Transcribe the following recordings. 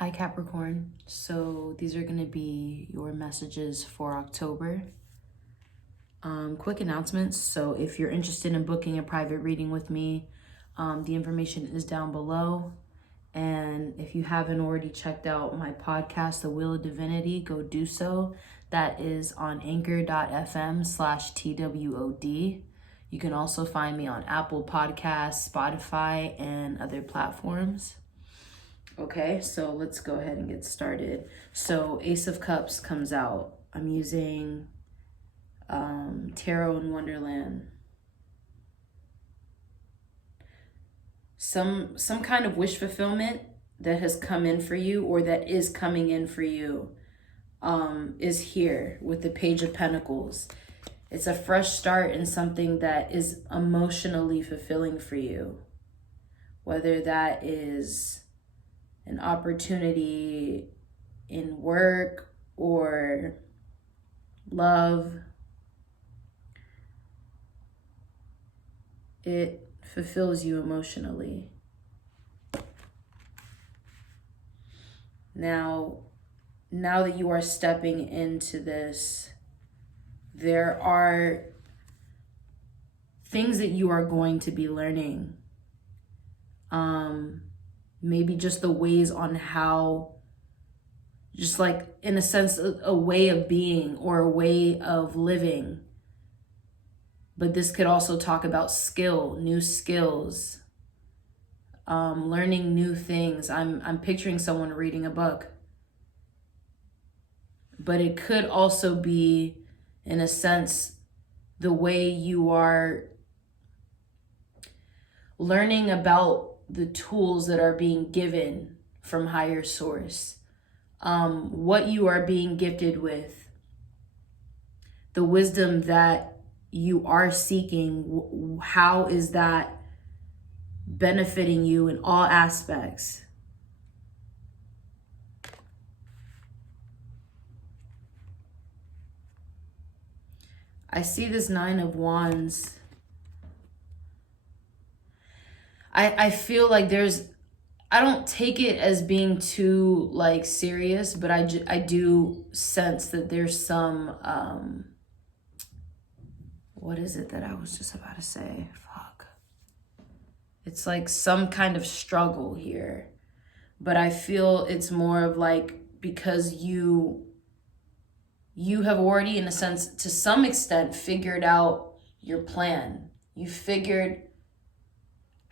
Hi Capricorn. So these are going to be your messages for October. Quick announcements. So if you're interested in booking a private reading with me, the information is down below. And if you haven't already checked out my podcast, The Wheel of Divinity, go do so. That is on anchor.fm/TWOD. You can also find me on Apple Podcasts, Spotify, and other platforms. Okay, so let's go ahead and get started. So Ace of Cups comes out. I'm using Tarot in Wonderland. Some kind of wish fulfillment that has come in for you, or that is coming in for you, is here with the Page of Pentacles. It's a fresh start in something that is emotionally fulfilling for you. Whether that is an opportunity in work or love, it fulfills you emotionally. Now that you are stepping into this, there are things that you are going to be learning. Maybe just the ways on how, just like in a sense, a way of being or a way of living. But this could also talk about new skills, learning new things. I'm picturing someone reading a book. But it could also be, in a sense, the way you are learning about the tools that are being given from higher source, what you are being gifted with, the wisdom that you are seeking. How is that benefiting you in all aspects? I see this Nine of Wands. I feel like I don't take it as being too like serious, but I do sense that there's some, what is it that I was just about to say? Fuck. It's like some kind of struggle here, but I feel it's more of like, because you have already, in a sense, to some extent, figured out your plan. You figured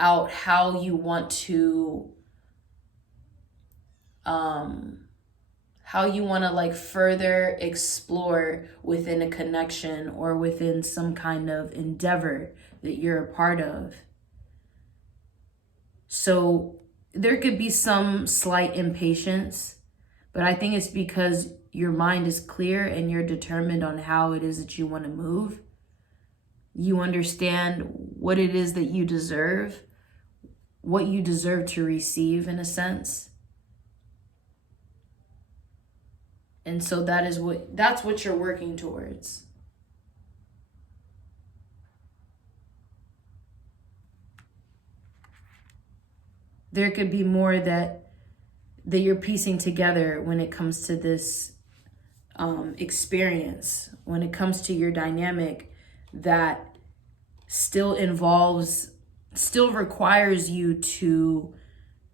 out how you want to like further explore within a connection or within some kind of endeavor that you're a part of. So there could be some slight impatience, but I think it's because your mind is clear and you're determined on how it is that you want to move. You understand what it is that you deserve, what you deserve to receive, in a sense. And so that's what you're working towards. There could be more that you're piecing together when it comes to this experience, when it comes to your dynamic that still requires you to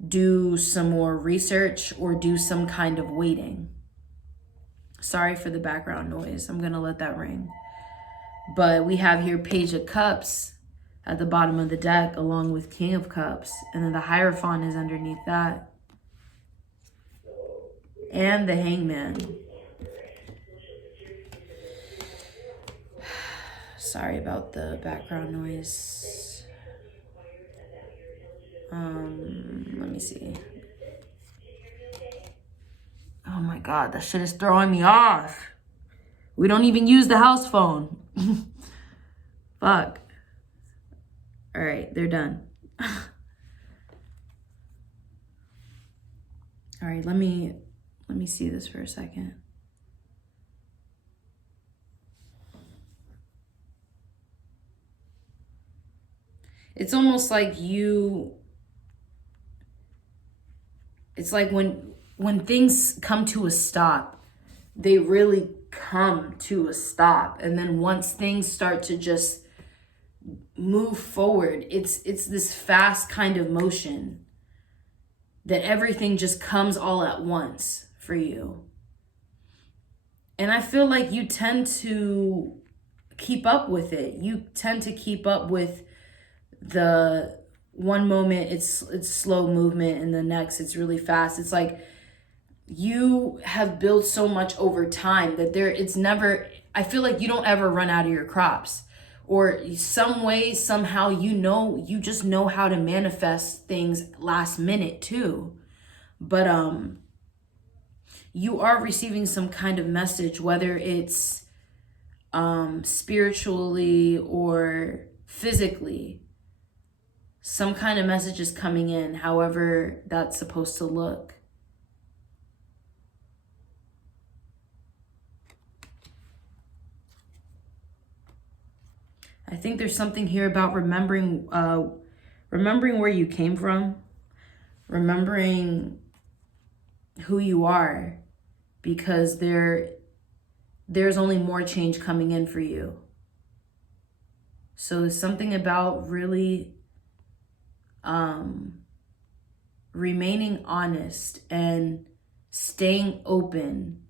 do some more research or do some kind of waiting. Sorry for the background noise. I'm going to let that ring. But we have here Page of Cups at the bottom of the deck, along with King of Cups. And then the Hierophant is underneath that. And the Hangman. Sorry about the background noise. Let me see. Oh my God, that shit is throwing me off. We don't even use the house phone. Fuck. All right, they're done. All right, let me see this for a second. It's almost like it's like when when things come to a stop, they really come to a stop. And then once things start to just move forward, it's this fast kind of motion that everything just comes all at once for you. And I feel like you tend to keep up with it. You tend to keep up with the one moment it's slow movement, and the next it's really fast. It's like you have built so much over time that it's never, I feel like you don't ever run out of your crops. Or some way, somehow, you just know how to manifest things last minute too. But you are receiving some kind of message, whether it's spiritually or physically. Some kind of message is coming in, however that's supposed to look. I think there's something here about remembering where you came from, remembering who you are, because there's only more change coming in for you. So there's something about really remaining honest and staying open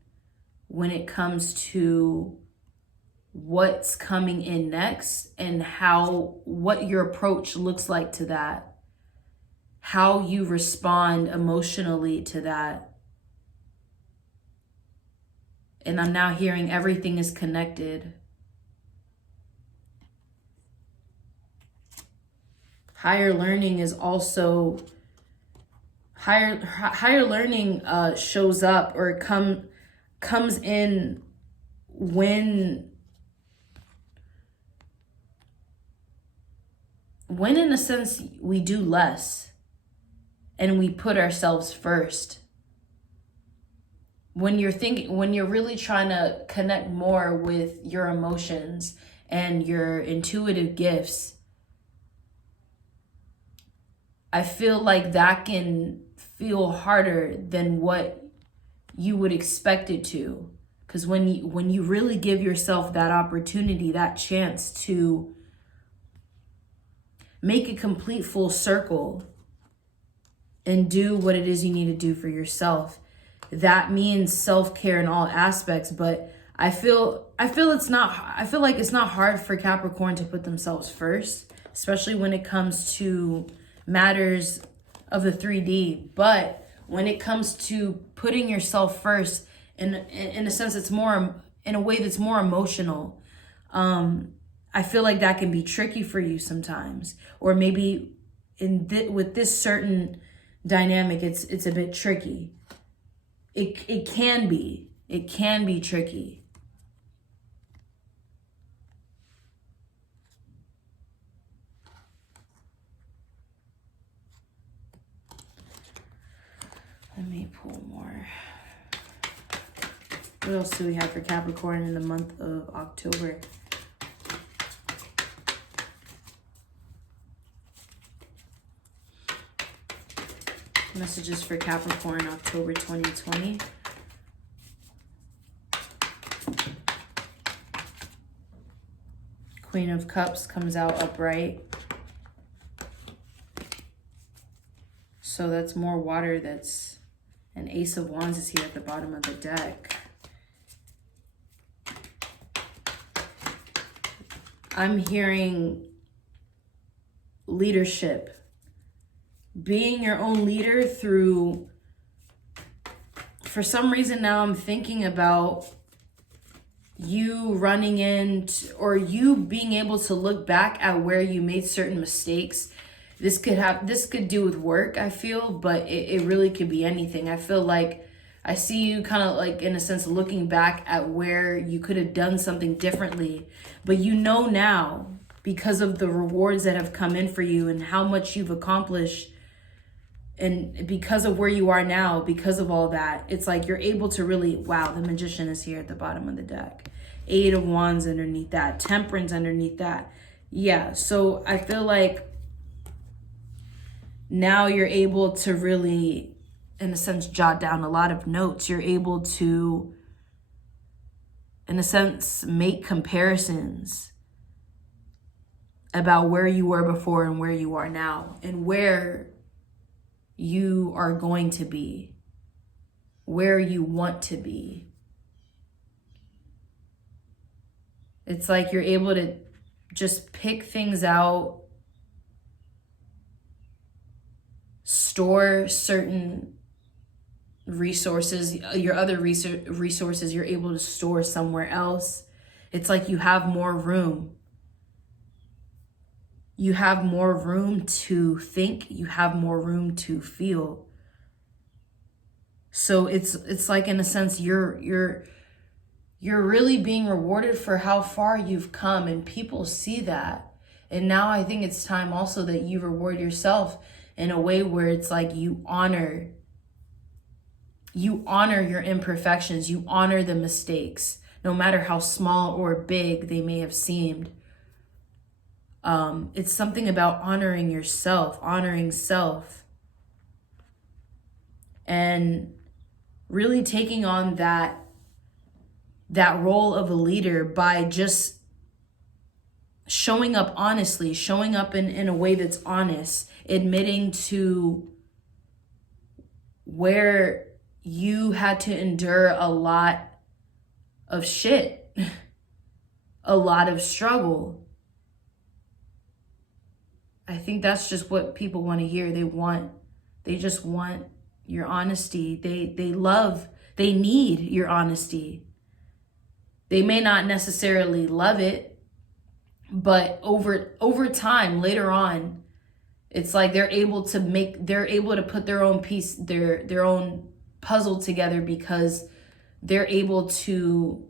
when it comes to what's coming in next, and what your approach looks like to that, how you respond emotionally to that. And I'm now hearing everything is connected. Higher learning is also, higher learning shows up or comes in when in a sense we do less and we put ourselves first. When you're really trying to connect more with your emotions and your intuitive gifts, I feel like that can feel harder than what you would expect it to. Because when you really give yourself that opportunity, that chance to make a complete full circle and do what it is you need to do for yourself, that means self-care in all aspects. But I feel like it's not hard for Capricorn to put themselves first, especially when it comes to matters of the 3D. But when it comes to putting yourself first, in a sense, it's more in a way that's more emotional. I feel like that can be tricky for you sometimes, or maybe with this certain dynamic, it's a bit tricky. It can be tricky. Let me pull more. What else do we have for Capricorn in the month of October? Messages for Capricorn October 2020. Queen of Cups comes out upright. So that's more water. That's an Ace of Wands is here at the bottom of the deck. I'm hearing leadership. Being your own leader through, for some reason now I'm thinking about you running into, or you being able to look back at where you made certain mistakes. This could do with work, I feel, but it really could be anything. I feel like I see you kind of like, in a sense, looking back at where you could have done something differently, but you know now, because of the rewards that have come in for you and how much you've accomplished, and because of where you are now, because of all that, it's like you're able to really, wow, the Magician is here at the bottom of the deck. 8 of Wands underneath that. Temperance underneath that. Yeah, so I feel like now you're able to really in a sense, jot down a lot of notes. You're able to, in a sense, make comparisons about where you were before and where you are now, and where you are going to be, where you want to be. It's like you're able to just pick things out, store certain resources, your other resources you're able to store somewhere else. It's like you have more room. You have more room to think, you have more room to feel. So it's like, in a sense, you're really being rewarded for how far you've come, and people see that. And now I think it's time also that you reward yourself in a way where it's like you honor your imperfections, you honor the mistakes, no matter how small or big they may have seemed. It's something about honoring yourself, honoring self, and really taking on that role of a leader by just showing up honestly, showing up in a way that's honest, admitting to where you had to endure a lot of shit, a lot of struggle. I think that's just what people want to hear. They just want your honesty. They need your honesty. They may not necessarily love it, but over time, later on, it's like they're able to put their own piece, their own puzzle together, because they're able to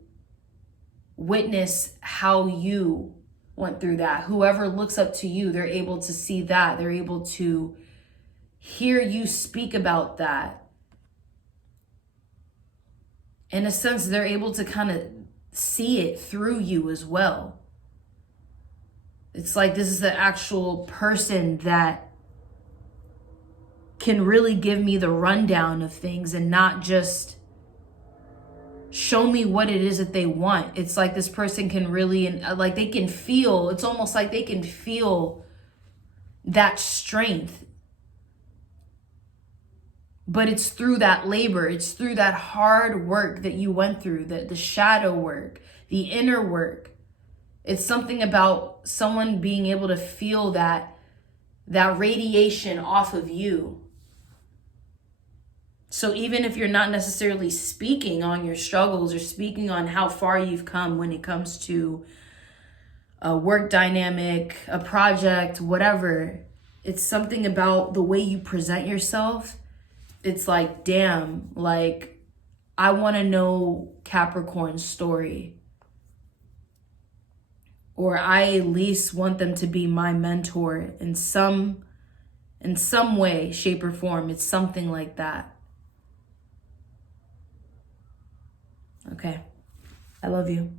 witness how you went through that. Whoever looks up to you, they're able to see that. They're able to hear you speak about that. In a sense, they're able to kind of see it through you as well. It's like this is the actual person that can really give me the rundown of things and not just show me what it is that they want. It's like this person can really, like they can feel, it's almost like they can feel that strength. But it's through that labor, it's through that hard work that you went through, the shadow work, the inner work. It's something about someone being able to feel that radiation off of you. So even if you're not necessarily speaking on your struggles or speaking on how far you've come when it comes to a work dynamic, a project, whatever, it's something about the way you present yourself. It's like, damn, like, I want to know Capricorn's story. Or I at least want them to be my mentor in some way, shape, or form. It's something like that. Okay. I love you.